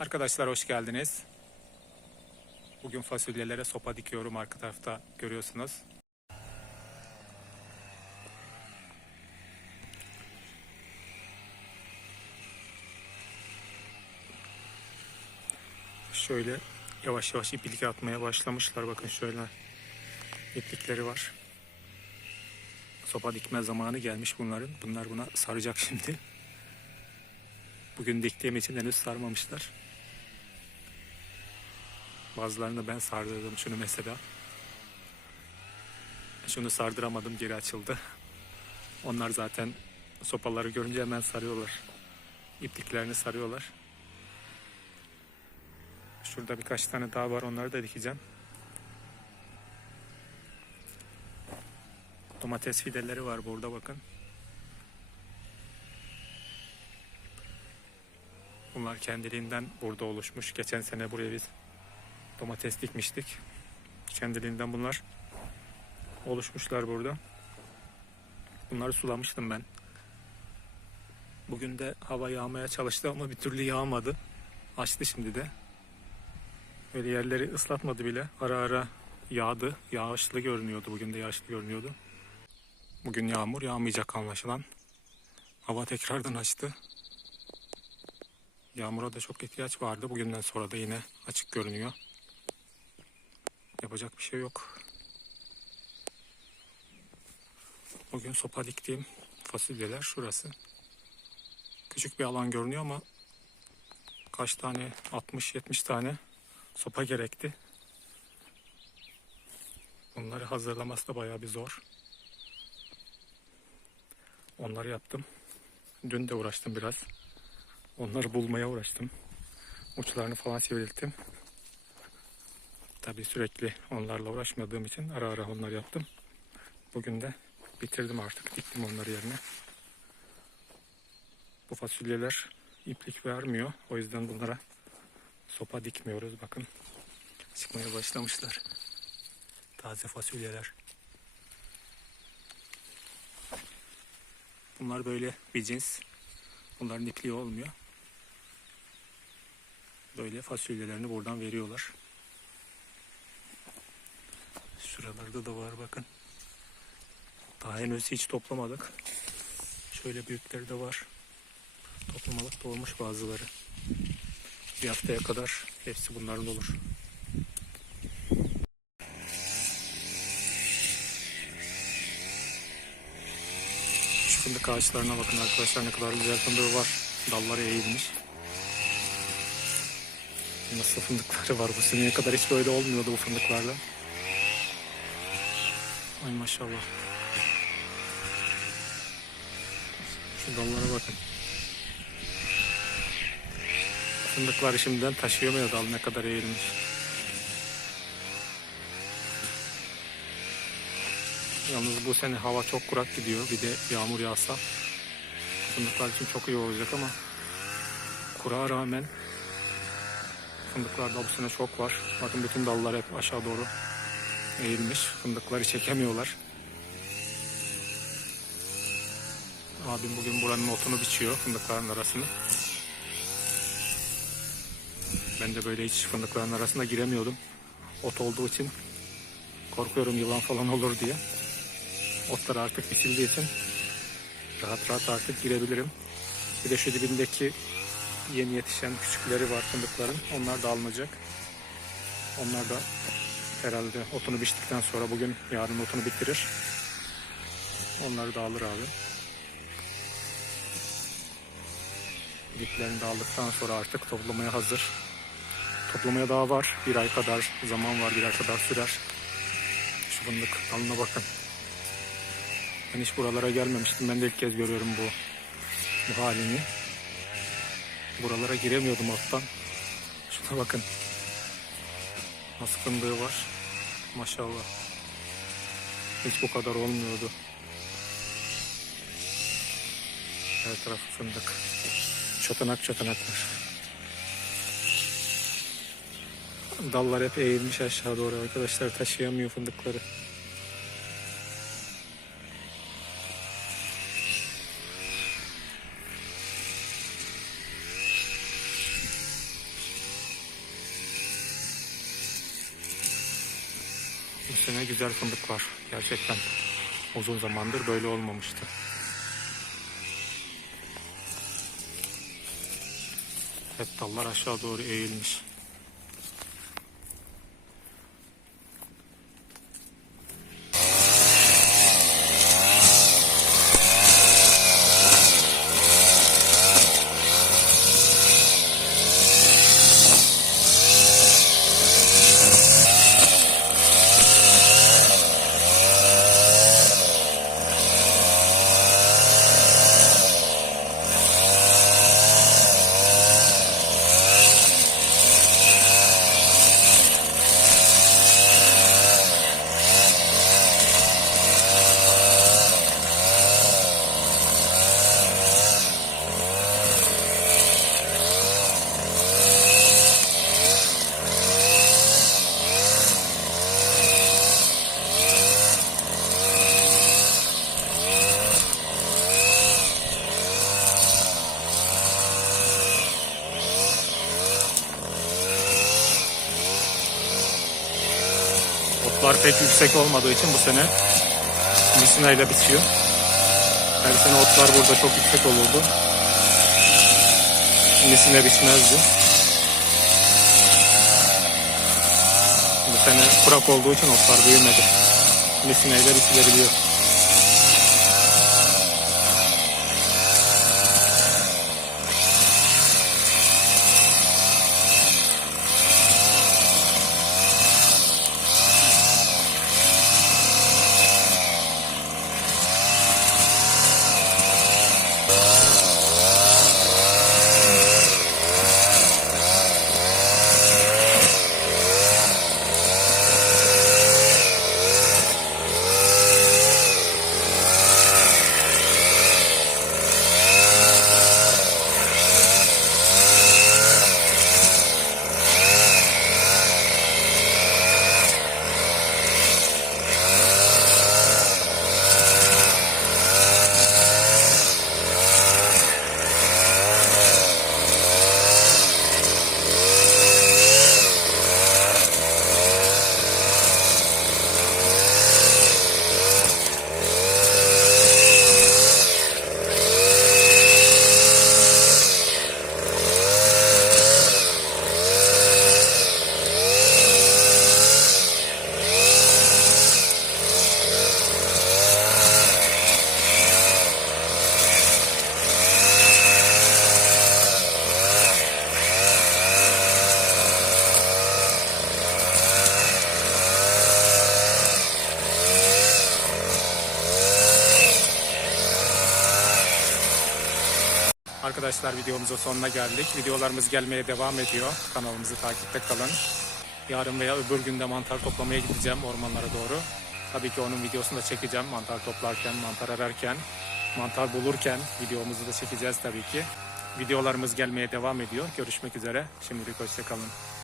Arkadaşlar hoş geldiniz. Bugün fasulyelere sopa dikiyorum arka tarafta görüyorsunuz. Şöyle yavaş yavaş iplik atmaya başlamışlar. Bakın şöyle iplikleri var. Sopa dikme zamanı gelmiş bunların. Bunlar buna saracak şimdi. Bugün diktiğim için henüz sarmamışlar. Bazılarını ben sardırdım şunu mesela. Şunu sardıramadım geri açıldı. Onlar zaten sopaları görünce hemen sarıyorlar. İpliklerini sarıyorlar. Şurada birkaç tane daha var onları da dikeceğim. Domates fideleri var burada bakın. Bunlar kendiliğinden burada oluşmuş. Geçen sene buraya biz domates dikmiştik. Kendiliğinden bunlar oluşmuşlar burada. Bunları sulamıştım ben. Bugün de hava yağmaya çalıştı ama bir türlü yağmadı. Açtı şimdi de. Böyle yerleri ıslatmadı bile. Ara ara yağdı. Yağışlı görünüyordu. Bugün de yağışlı görünüyordu. Bugün yağmur yağmayacak anlaşılan. Hava tekrardan açtı. Yağmura da çok ihtiyaç vardı. Bugünden sonra da yine açık görünüyor. Yapacak bir şey yok. Bugün sopa diktiğim fasulyeler şurası. Küçük bir alan görünüyor ama kaç tane 60-70 tane sopa gerekti. Bunları hazırlaması da bayağı bir zor. Onları yaptım. Dün de uğraştım biraz. Onları bulmaya uğraştım. Uçlarını falan sivrilttim. Tabii sürekli onlarla uğraşmadığım için ara ara onları yaptım. Bugün de bitirdim artık. Diktim onları yerine. Bu fasulyeler iplik vermiyor. O yüzden bunlara sopa dikmiyoruz. Bakın çıkmaya başlamışlar. Taze fasulyeler. Bunlar böyle bir cins. Bunların ipliği olmuyor. Böyle fasulyelerini buradan veriyorlar. Şuralarda da var bakın. Daha henüz hiç toplamadık. Şöyle büyükleri de var. Toplamalık da olmuş bazıları. Bir haftaya kadar hepsi bunların olur. Şu fındık ağaçlarına bakın arkadaşlar ne kadar güzel fındığı var. Dalları eğilmiş. Nasıl fındıkları var bu seneye kadar hiç böyle olmuyordu bu fındıklarla. Ay maşallah. Şu dallara bakın. Fındıkları şimdiden taşıyor mu ya dal ne kadar eğilmiş. Yalnız bu sene hava çok kurak gidiyor. Bir de yağmur yağsa fındıklar için çok iyi olacak ama kurağa rağmen fındıklarda bu sene çok var. Bakın bütün dallar hep aşağı doğru eğilmiş. Fındıkları çekemiyorlar. Abim bugün buranın otunu biçiyor fındıkların arasını. Ben de böyle hiç fındıkların arasına giremiyordum. Ot olduğu için korkuyorum yılan falan olur diye. Otlar artık biçildiği için rahat rahat artık girebilirim. Bir de şu dibindeki yeni yetişen küçükleri var fındıkların. Onlar da alınacak. Onlar da herhalde otunu biçtikten sonra bugün yarın otunu bitirir. Onları da alır abi. Diplerini de aldıktan sonra artık toplamaya hazır. Toplamaya daha var. Bir ay kadar zaman var. Bir ay kadar sürer. Şu fındık dalına bakın. Ben hiç buralara gelmemiştim. Ben de ilk kez görüyorum bu, bu halini. Buralara giremiyordum alttan. Şuna bakın. Nasıl fındığı var. Maşallah. Hiç bu kadar olmuyordu. Her tarafı fındık. Çatanak çatanaklar. Dallar hep eğilmiş aşağı doğru arkadaşlar. Taşıyamıyor fındıkları. Bu sene güzel fındık var. Gerçekten uzun zamandır böyle olmamıştı. Hep dallar aşağı doğru eğilmiş. Otlar pek yüksek olmadığı için bu sene misina ile bitiyor. Her sene otlar burada çok yüksek olurdu. Misine biçmezdi. Bu sene kurak olduğu için otlar büyümedi. Misine ile bitilebiliyor. Arkadaşlar videomuzun sonuna geldik. Videolarımız gelmeye devam ediyor. Kanalımızı takipte kalın. Yarın veya öbür günde mantar toplamaya gideceğim ormanlara doğru. Tabii ki onun videosunu da çekeceğim. Mantar toplarken, mantar ararken, mantar bulurken videomuzu da çekeceğiz tabii ki. Videolarımız gelmeye devam ediyor. Görüşmek üzere. Şimdilik hoşçakalın.